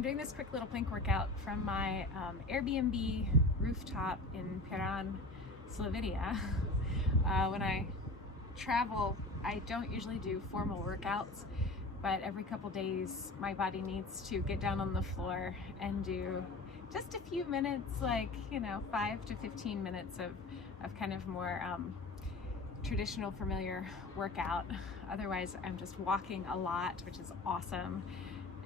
I'm doing this quick little plank workout from my Airbnb rooftop in Piran, Slovenia. When I travel, I don't usually do formal workouts, but every couple days my body needs to get down on the floor and do just a few minutes, like, 5 to 15 minutes of kind of more traditional familiar workout. Otherwise I'm just walking a lot, which is awesome,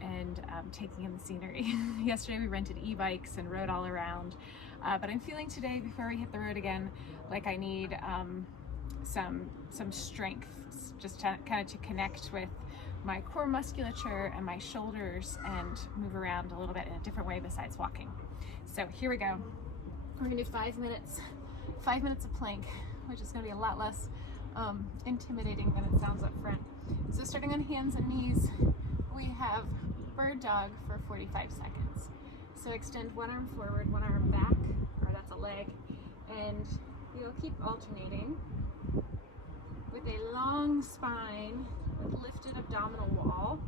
and taking in the scenery. Yesterday we rented e-bikes and rode all around, but I'm feeling today, before we hit the road again, like I need some strength, just kind of to connect with my core musculature and my shoulders and move around a little bit in a different way besides walking. So here we go. We're gonna do 5 minutes of plank, which is gonna be a lot less intimidating than it sounds up front. So starting on hands and knees, we have bird dog for 45 seconds. So extend one arm forward, one arm back, or that's a leg, and you'll keep alternating with a long spine with lifted abdominal wall,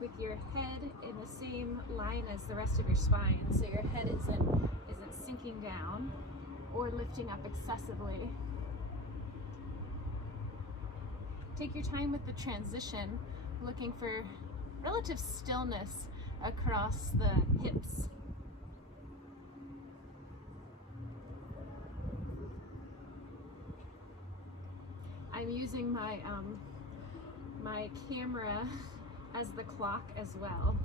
with your head in the same line as the rest of your spine, so your head isn't sinking down or lifting up excessively. Take your time with the transition, looking for relative stillness across the hips. I'm using my my camera as the clock as well,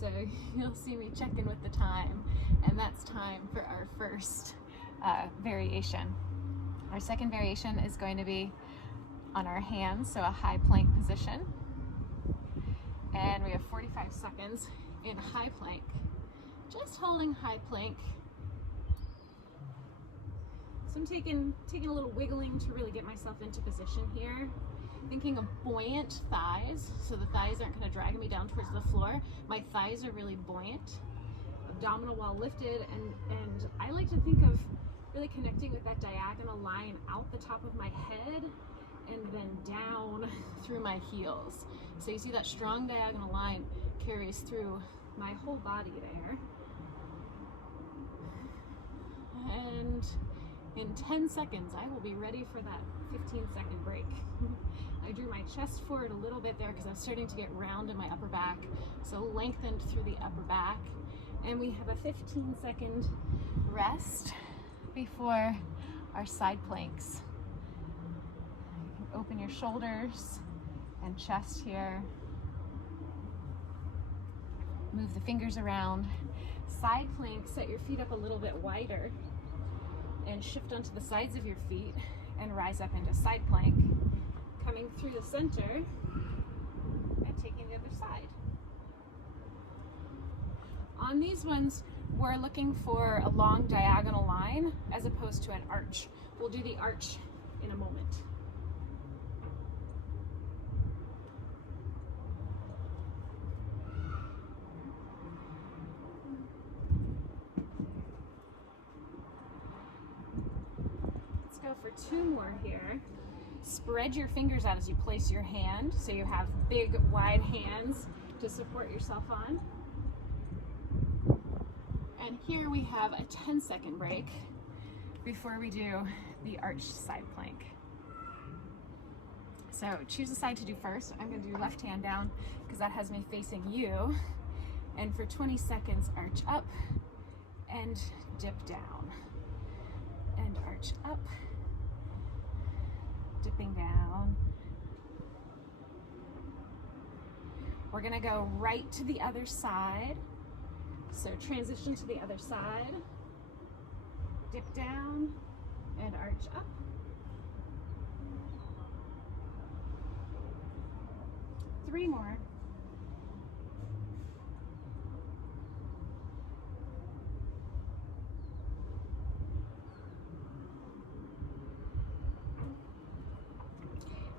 so you'll see me checking with the time, and that's time for our first variation. Our second variation is going to be on our hands, so a high plank position, and we have 45 seconds in high plank, just holding high plank. So I'm taking a little wiggling to really get myself into position here. Thinking of buoyant thighs, so the thighs aren't going to drag me down towards the floor. My thighs are really buoyant, abdominal wall lifted, and I like to think of really connecting with that diagonal line out the top of my head and then down through my heels. So you see that strong diagonal line carries through my whole body there. And in 10 seconds, I will be ready for that 15-second break. I drew my chest forward a little bit there because I was starting to get round in my upper back, so lengthened through the upper back. And we have a 15-second rest before our side planks. You can open your shoulders and chest here. Move the fingers around. Side plank, set your feet up a little bit wider and shift onto the sides of your feet and rise up into side plank, coming through the center and taking the other side. On these ones, we're looking for a long diagonal line as opposed to an arch. We'll do the arch in a moment. Go for 2 more here. Spread your fingers out as you place your hand, so you have big, wide hands to support yourself on. And here we have a 10-second break before we do the arched side plank. So choose a side to do first. I'm going to do left hand down because that has me facing you. And for 20 seconds, arch up and dip down. And arch up, dipping down. We're gonna go right to the other side. So transition to the other side, dip down and arch up. Three more.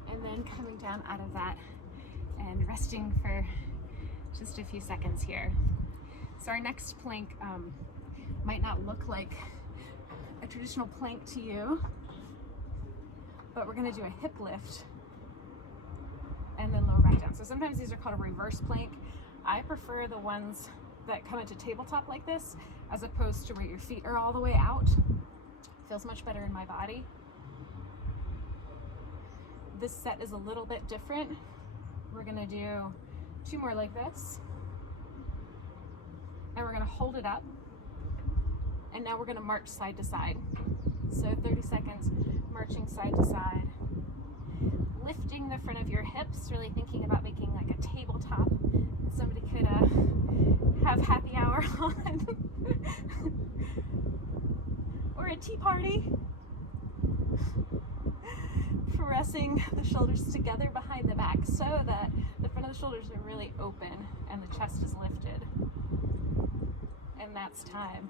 And then coming down out of that and resting for just a few seconds here. So our next plank might not look like a traditional plank to you, but we're gonna do a hip lift and then lower back down. down. So sometimes these are called a reverse plank. I prefer the ones that come into tabletop like this, as opposed to where your feet are all the way out. Feels much better in my body. This set is a little bit different. We're gonna do 2 more like this. And we're gonna hold it up. And now we're gonna march side to side. So 30 seconds marching side to side. Lifting the front of your hips, really thinking about making like a tabletop that somebody could have happy hour on. Or a tea party. Pressing the shoulders together behind the back so that the front of the shoulders are really open and the chest is lifted. And that's time.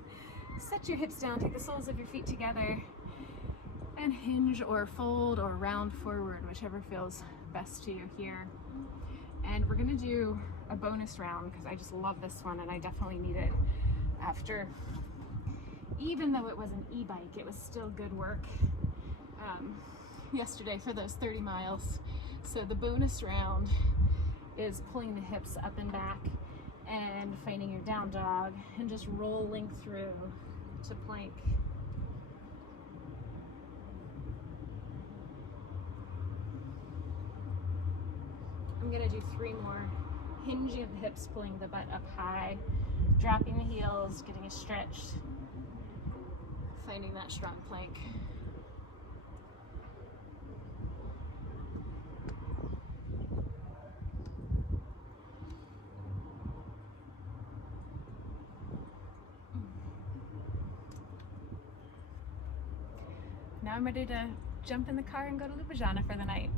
Set your hips down, take the soles of your feet together, and hinge or fold or round forward, whichever feels best to you here. And we're gonna do a bonus round because I just love this one and I definitely need it after. Even though it was an e-bike, it was still good work yesterday for those 30 miles. So the bonus round is pulling the hips up and back and finding your down dog and just rolling through to plank. I'm gonna do 3 more. Hinging of the hips, pulling the butt up high, dropping the heels, getting it stretched, finding that strong plank. Now I'm ready to jump in the car and go to Ljubljana for the night.